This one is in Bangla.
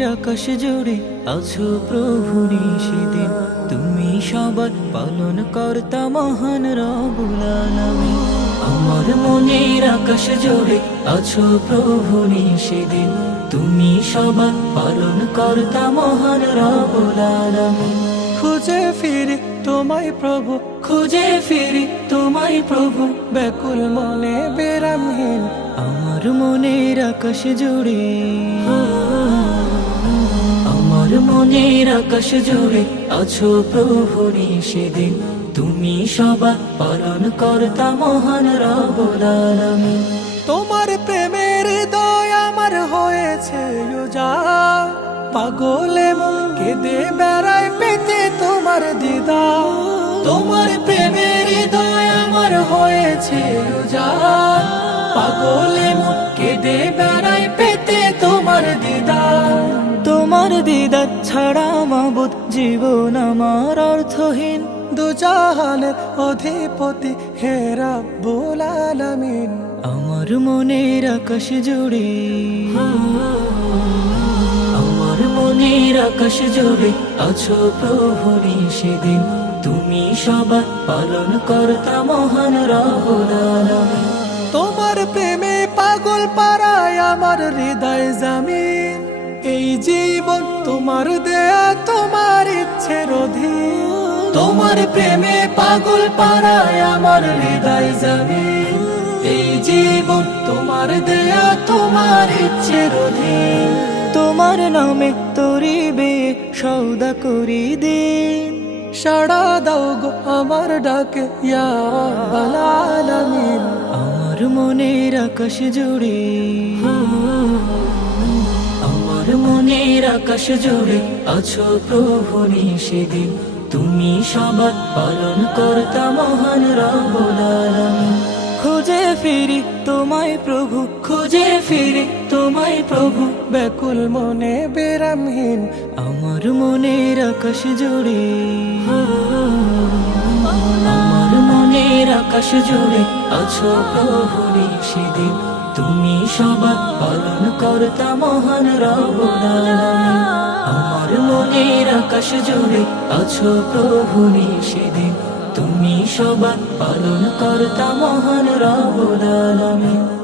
আকাশ জুড়ে আছো প্রভু সেদিন, তুমি সবার পালন কর্তা মহান রব্বুল আলামিন। আমার মনের আকাশ জুড়ে আছো প্রভু সেদিন, তুমি সবার পালন কর্তা মহান রব্বুল আলামিন। খুঁজে ফিরি তোমায় প্রভু, খুঁজে ফিরি তোমায় প্রভু, ব্যাকুল মনে বিরামহীন আমার মনের আকাশ জুড়ে। আমার মনের আকাশ জুড়ে আছো প্রভু সেদিন, তুমি সবার পালন কর্তা মহান রব্বুল আলামিন। তোমার প্রেমের হৃদয় আমার হয়েছে উজাড়, পাগলে মন কেঁদে বেড়ায় পেতে তোমার দিদার। তোমার প্রেমের হৃদয় আমার হয়েছে উজাড়, পাগলে মন কেঁদে বেড়ায় পেতে তোমার দিদার। তোমার দিদার ছাড়া মাবুদ জীবন আমার অর্থহীন, দুজাহানের অধিপতি হে রাব্বুল আলামিন। আমার মনের আকাশ জুড়ে, আমার মনের আকাশ জুড়ে আছো প্রভু সেদিন, তুমি সবার পালন কর্তা মহান রব্বুল আলামিন। তোমার প্রেমে পাগল পারায় আমার হৃদয় জামিন, এই জীবন তোমার দেয়া তোমার ইচ্ছের অধীন। তোমার প্রেমে পাগল পারায় আমার হৃদয় জামিন, এই জীবন তোমার দেয়া তোমার ইচ্ছের অধীন। তোমার নামে তরিবে সওদা করি দিন, সাড়া দাও গো আমার ডাকে ইয়া রাব্বাল আলামিন। আমার মনের আকাশ জুড়ে, আমার মনের আকাশ জুড়ে আছো প্রভু সেদিন, তুমি সবার পালন কর্তা মহান রব্বুল আলামিন। খুঁজে ফিরি তোমায় প্রভু, খুঁজে ফিরি তোমায় প্রভু, ব্যাকুল মনে বিরামহীন আমার মনের আকাশ জুড়ে। আমার মনের আকাশ জুড়ে আছো প্রভু সেদিন, তুমি সবার পালন কর্তা মহান রব্বুল আলামিন। আমার মনের আকাশ জুড়ে আছো প্রভু সেদিন, তুমি সবার পালন কর্তা মহান রব্বুল আলামিন।